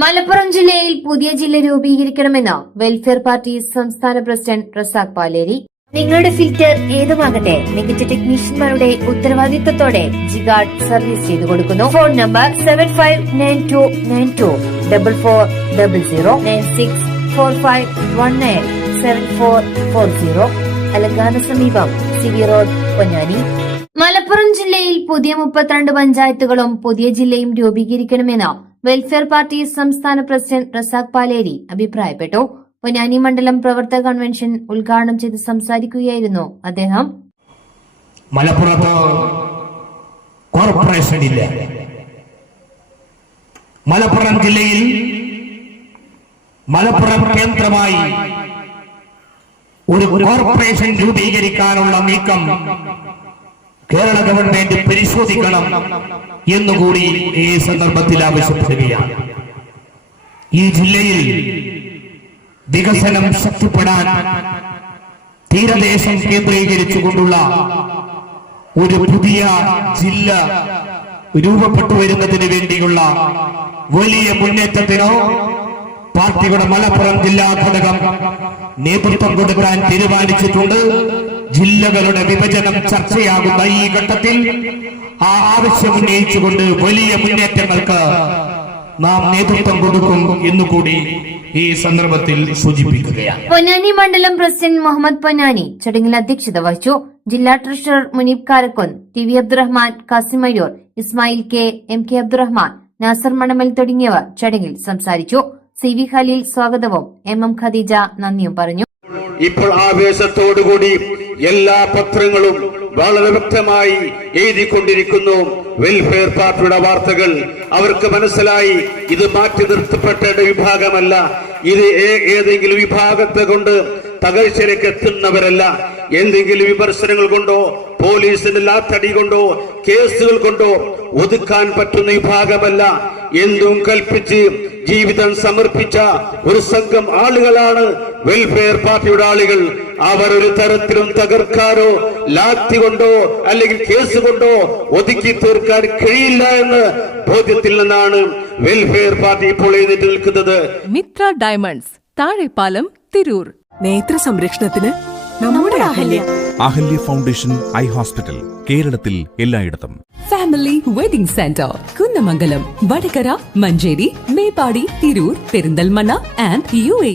മലപ്പുറം ജില്ലയിൽ പുതിയ ജില്ല രൂപീകരിക്കണമെന്ന് വെൽഫെയർ പാർട്ടി സംസ്ഥാന പ്രസിഡന്റ് റസാഖ് പാലേരി. നിങ്ങളുടെ ഫിൽറ്റർ ഏതുമാകട്ടെ മികച്ച ടെക്നീഷ്യന്മാരുടെ ഉത്തരവാദിത്തത്തോടെ ജിഗാർഡ് സർവീസ് ചെയ്തു കൊടുക്കുന്നു. Phone number seven five nine two nine two double four double zero nine six four five one nine seven four four zero അലങ്കാന സമീപം സിവി റോഡ് പൊന്നാനി. മലപ്പുറം ജില്ലയിൽ പുതിയ മുപ്പത്തിരണ്ട് പഞ്ചായത്തുകളും പുതിയ ജില്ലയും രൂപീകരിക്കണമെന്ന് വെൽഫെയർ പാർട്ടി സംസ്ഥാന പ്രസിഡന്റ് റസാഖ് പാലേരി അഭിപ്രായപ്പെട്ടു. പൊന്നാനി മണ്ഡലം പ്രവർത്തക കൺവെൻഷൻ ഉദ്ഘാടനം ചെയ്ത് സംസാരിക്കുകയായിരുന്നു അദ്ദേഹം. മലപ്പുറത്ത് കോർപ്പറേഷൻ ഇല്ല. മലപ്പുറം ജില്ലയിൽ മലപ്പുറം കേന്ദ്രമായി ഒരു കോർപ്പറേഷൻ രൂപീകരിക്കാനുള്ള നീക്കം കേരള ഗവൺമെന്റ് പരിശോധിക്കണം എന്നുകൂടി ഈ സന്ദർഭത്തിൽ ആവശ്യപ്പെടുകയാണ്. ഈ ജില്ലയിൽ വികസനം ശക്തിപ്പെടാൻ തീരദേശം കേന്ദ്രീകരിച്ചുകൊണ്ടുള്ള ഒരു പുതിയ ജില്ല രൂപപ്പെട്ടു വരുന്നതിന് വേണ്ടിയുള്ള വലിയ മുന്നേറ്റത്തിനോ പാർട്ടിയുടെ മലപ്പുറം ജില്ലാ ഘടകം നേതൃത്വം കൊടുക്കാൻ തീരുമാനിച്ചിട്ടുണ്ട്. ജില്ലകളുടെ വിഭജനം ചർച്ചയാകുന്ന ഈ ഘട്ടത്തിൽ ആ ആവശ്യം ഉന്നയിച്ചുകൊണ്ട് വലിയ മുന്നേറ്റങ്ങൾക്ക് നാം നേതൃത്വം കൊടുക്കും എന്നുകൂടി ഈ സന്ദർഭത്തിൽ സൂചിപ്പിക്കുകയാണ്. പൊന്നാനി മണ്ഡലം പ്രസിഡന്റ് മുഹമ്മദ് പൊന്നാനി ചടങ്ങിൽ അധ്യക്ഷത വഹിച്ചു. ജില്ലാ treasurer Muneeb Karakkon T V Abdurahman Kasimayur Ismail K M K Abdurahman Nasar Manamal തുടങ്ങിയവർ ചടങ്ങിൽ സംസാരിച്ചു. സി വി ഖലീൽ സ്വാഗതവും എം എം ഖദീജ നന്ദിയും പറഞ്ഞു. ഇപ്പോൾ ആവേശത്തോടുകൂടി എല്ലാ പത്രങ്ങളും വളരെ വ്യക്തമായി എഴുതിക്കൊണ്ടിരിക്കുന്നു. വെൽഫെയർ പാർട്ടിയുടെ വാർത്തകൾ അവർക്ക് മനസ്സിലായി. ഇത് മാറ്റി നിർത്തപ്പെട്ട വിഭാഗമല്ല. ഇത് ഏതെങ്കിലും വിഭാഗത്തെ കൊണ്ട് തകർച്ചയിലേക്ക് എത്തുന്നവരല്ല. എന്തെങ്കിലും വിമർശനങ്ങൾ കൊണ്ടോ പോലീസിന്റെ ലാത്തടി കൊണ്ടോ കേസുകൾ കൊണ്ടോ ഒതുക്കാൻ പറ്റുന്ന വിഭാഗമല്ല. എന്തും കൽപ്പിച്ച് ജീവിതം സമർപ്പിച്ച ഒരു സംഘം ആളുകളാണ് വെൽഫെയർ പാർട്ടിയുടെ ആളുകൾ അവർ ഒരു തരത്തിലും തകർക്കാനോ ലാത്തി കൊണ്ടോ അല്ലെങ്കിൽ കേസ് കൊണ്ടോ ഒതുക്കി തീർക്കാൻ കഴിയില്ല എന്ന് ബോധ്യത്തിൽ നിന്നാണ് വെൽഫെയർ പാർട്ടി ഇപ്പോൾ എഴുന്നേറ്റ് നിൽക്കുന്നത്. മിത്ര ഡയമണ്ട്സ് താഴെപ്പാലം തിരൂർ. നേത്ര സംരക്ഷണത്തിന് നമ്മുടെ Ahalya. Ahalya. Foundation eye hospital കേരളത്തിൽ എല്ലായിടത്തും. Family wedding centre Kunnamangalam Vadakara Manjeri Meppadi Tirur Perinthalmanna and U A.